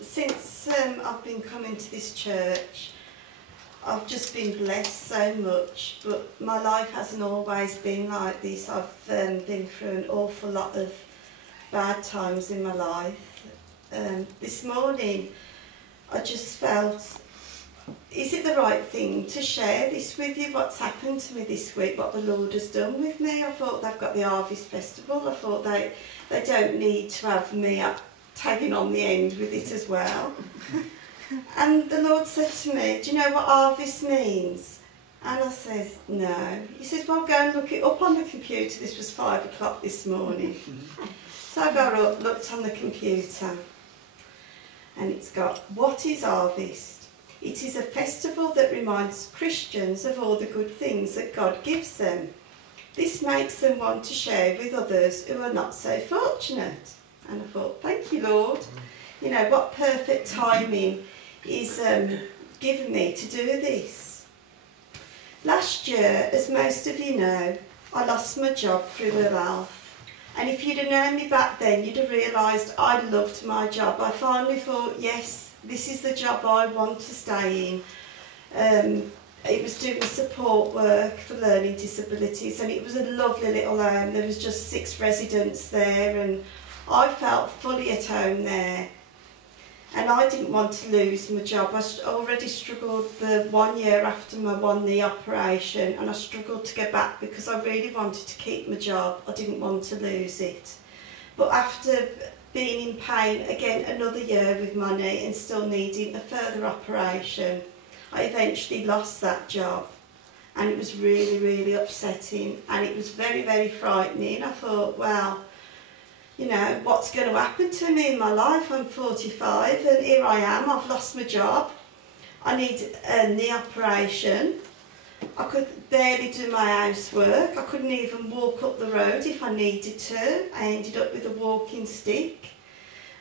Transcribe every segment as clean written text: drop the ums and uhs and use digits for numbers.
Since I've been coming to this church, I've just been blessed so much, but my life hasn't always been like this. I've been through an awful lot of bad times in my life. This morning I just felt, is it the right thing to share this with you, what's happened to me this week, what the Lord has done with me? I thought they've got the Harvest Festival, I thought they don't need to have me tagging on the end with it as well. And the Lord said to me, do you know what harvest means? And I says, no. He says, well, go and look it up on the computer. This was 5 o'clock this morning. So I got up, looked on the computer, and it's got, what is harvest? It is a festival that reminds Christians of all the good things that God gives them. This makes them want to share with others who are not so fortunate. And I thought, thank you, Lord. You know, what perfect timing is given me to do this. Last year, as most of you know, I lost my job through ill health. And if you'd have known me back then, you'd have realised I loved my job. I finally thought, yes, this is the job I want to stay in. It was doing support work for learning disabilities, and it was a lovely little home. There was just 6 residents there, and I felt fully at home there. And I didn't want to lose my job. I already struggled the 1 year after my 1 knee operation, and I struggled to go back because I really wanted to keep my job. I didn't want to lose it. But after being in pain again another year with my knee and still needing a further operation, I eventually lost that job. And it was really, really upsetting, and it was very, very frightening. I thought, well, you know, what's going to happen to me in my life? I'm 45 and here I am, I've lost my job. I need a knee operation. I could barely do my housework. I couldn't even walk up the road if I needed to. I ended up with a walking stick.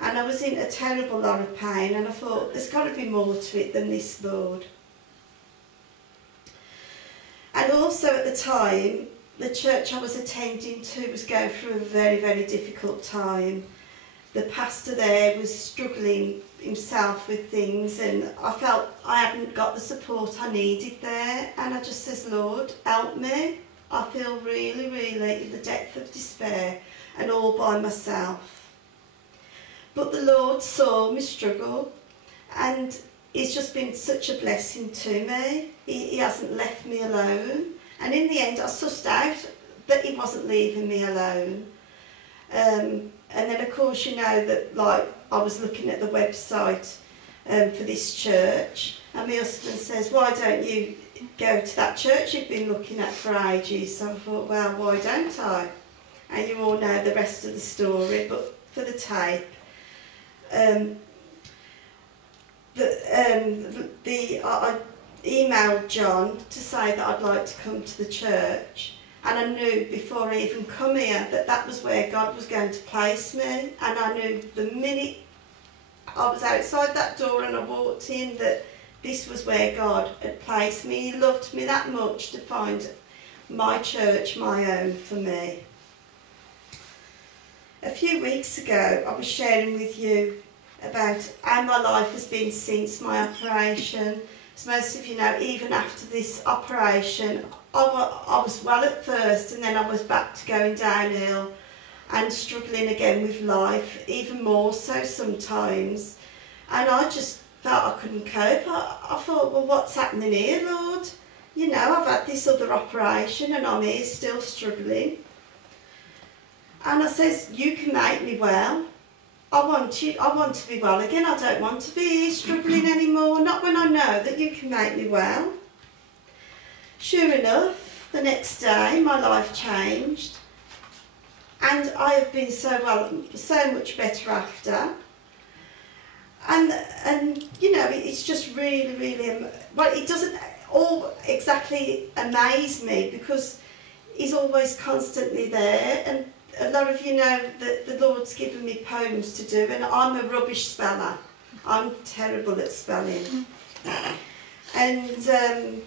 And I was in a terrible lot of pain, and I thought, there's got to be more to it than this, Lord. And also at the time, the church I was attending to was going through a very, very difficult time. The pastor there was struggling himself with things, and I felt I hadn't got the support I needed there. And I just says, Lord, help me. I feel really, really in the depth of despair and all by myself. But the Lord saw me struggle, and He's just been such a blessing to me. He hasn't left me alone. And in the end, I sussed out that He wasn't leaving me alone. And then, of course, you know that, like, I was looking at the website for this church, and my husband says, why don't you go to that church you've been looking at for ages? So I thought, well, why don't I? And you all know the rest of the story, but for the tape, I emailed John to say that I'd like to come to the church, and I knew before I even come here that that was where God was going to place me. And I knew the minute I was outside that door and I walked in that this was where God had placed me. He loved me that much to find my church my own for me. A few weeks ago I was sharing with you about how my life has been since my operation. As most of you know, even after this operation, I was well at first, and then I was back to going downhill and struggling again with life, even more so sometimes. And I just felt I couldn't cope. I thought, well, what's happening here, Lord? You know, I've had this other operation and I'm here still struggling. And I says, you can make me well. I want to be well again. I don't want to be struggling anymore, not when I know that you can make me well. Sure enough, the next day my life changed, and I have been so much better after. And you know, it's just really, really, well, it doesn't all exactly amaze me because He's always constantly there. And a lot of you know that the Lord's given me poems to do, and I'm a rubbish speller. I'm terrible at spelling. And then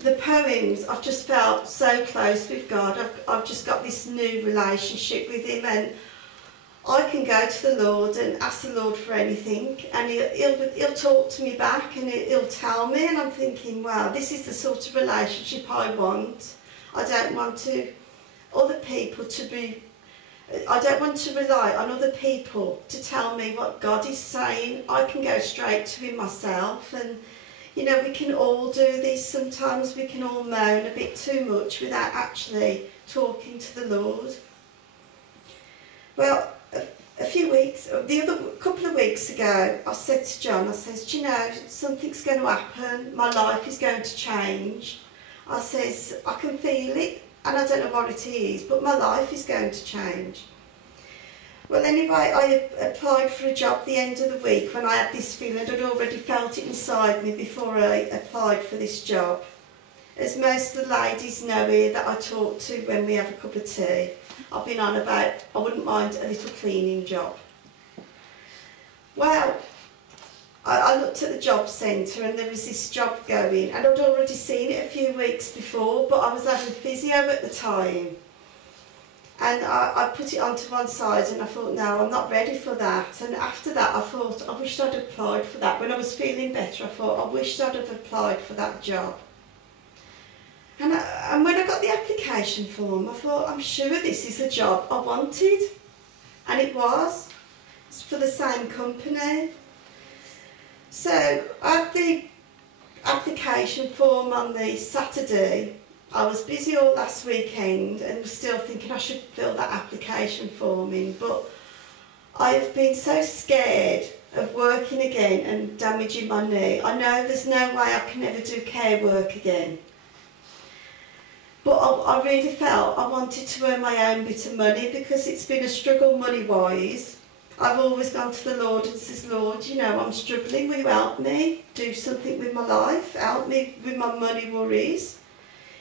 the poems, I've just felt so close with God. I've just got this new relationship with Him, and I can go to the Lord and ask the Lord for anything, and he'll talk to me back, and he'll tell me, and I'm thinking, wow, this is the sort of relationship I want. I don't want to rely on other people to tell me what God is saying. I can go straight to him myself, and you know, we can all do this. Sometimes we can all moan a bit too much without actually talking to the Lord. Well, a couple of weeks ago, I said to John, I says, do you know, something's going to happen, my life is going to change. I says, I can feel it, and I don't know what it is, but my life is going to change. Well, anyway, I applied for a job the end of the week when I had this feeling. I'd already felt it inside me before I applied for this job. As most of the ladies know here that I talk to when we have a cup of tea, I've been on about I wouldn't mind a little cleaning job. Well, I looked at the job centre and there was this job going, and I'd already seen it a few weeks before, but I was having physio at the time. And I put it onto one side and I thought, no, I'm not ready for that. And after that I thought, I wished I'd applied for that. When I was feeling better, I thought, I wished I'd have applied for that job. And when I got the application form, I thought, I'm sure this is a job I wanted. And it was. It's for the same company. So I had the application form on the Saturday. I was busy all last weekend and was still thinking I should fill that application form in, but I have been so scared of working again and damaging my knee. I know there's no way I can ever do care work again. But I really felt I wanted to earn my own bit of money, because it's been a struggle money-wise. I've always gone to the Lord and says, Lord, you know, I'm struggling, will you help me do something with my life, help me with my money worries?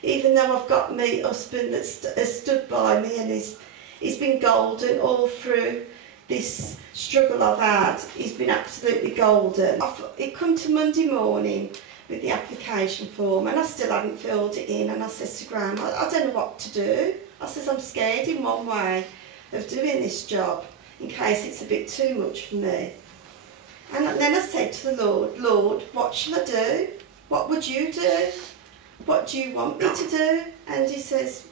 Even though I've got my husband that has stood by me, and he's been golden all through this struggle I've had. He's been absolutely golden. It come to Monday morning with the application form, and I still hadn't filled it in, and I said to Graham, I don't know what to do. I says, I'm scared in one way of doing this job in case it's a bit too much for me. And then I said to the Lord, Lord, what shall I do? What would you do? What do you want me to do? And he says,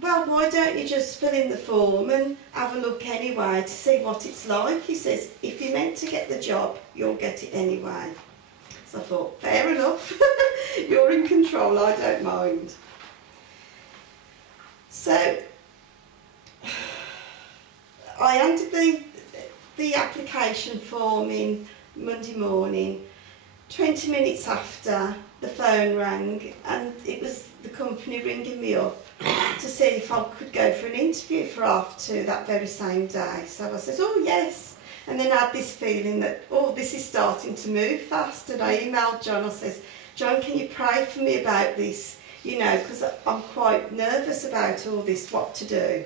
well, why don't you just fill in the form and have a look anyway to see what it's like? He says, if you're meant to get the job, you'll get it anyway. So I thought, fair enough, you're in control, I don't mind. So I handed the application form in Monday morning. 20 minutes after, the phone rang, and it was the company ringing me up to see if I could go for an interview for 2:30 that very same day. So I said, oh yes. And then I had this feeling that, oh, this is starting to move fast. And I emailed John, I says, John, can you pray for me about this? You know, because I'm quite nervous about all this, what to do.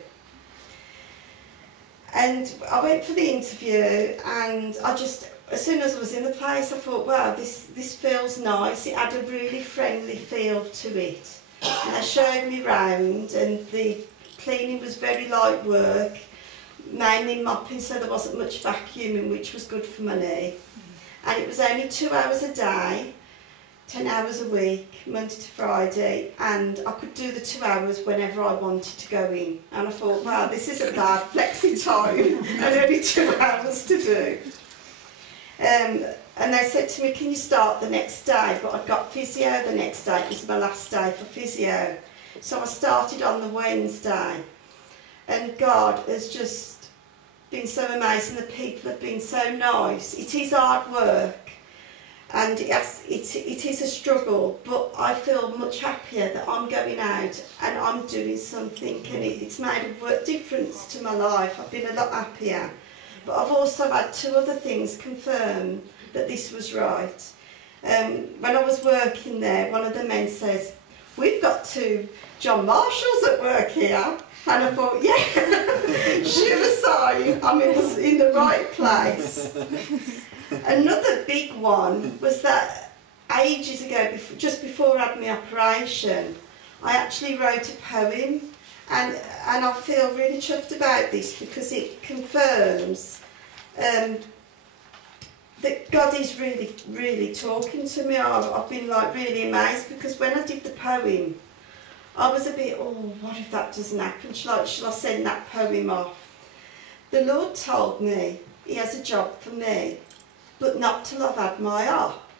And I went for the interview, and as soon as I was in the place, I thought, wow, this feels nice. It had a really friendly feel to it. And they showed me round, and the cleaning was very light work, mainly mopping, so there wasn't much vacuuming, which was good for my knee. And it was only 2 hours a day, 10 hours a week, Monday to Friday, and I could do the 2 hours whenever I wanted to go in. And I thought, wow, this isn't bad, flexi time, and only 2 hours to do. And they said to me, can you start the next day? But I'd got physio the next day. It was my last day for physio. So I started on the Wednesday. And God has just been so amazing. The people have been so nice. It is hard work, and it is a struggle, but I feel much happier that I'm going out and I'm doing something, and it's made a difference to my life. I've been a lot happier. But I've also had 2 other things confirm that this was right. When I was working there, one of the men says, we've got 2 John Marshalls at work here. And I thought, yeah, sure sign, I'm in the right place. Another big one was that ages ago, just before I had my operation, I actually wrote a poem, And I feel really chuffed about this because it confirms that God is really, really talking to me. I've been like really amazed, because when I did the poem, I was a bit, oh, what if that doesn't happen? Shall I send that poem off? The Lord told me He has a job for me, but not till I've had my op.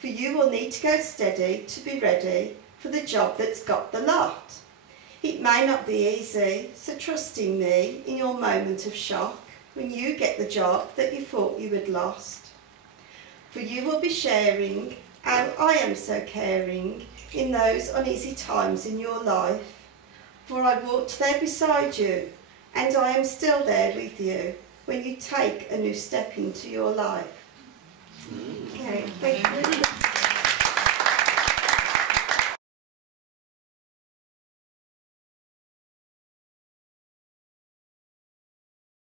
For you will need to go steady to be ready for the job that's got the lot. It may not be easy, so trust in me in your moment of shock when you get the job that you thought you had lost. For you will be sharing how I am so caring in those uneasy times in your life. For I walked there beside you, and I am still there with you when you take a new step into your life. Okay, thank you.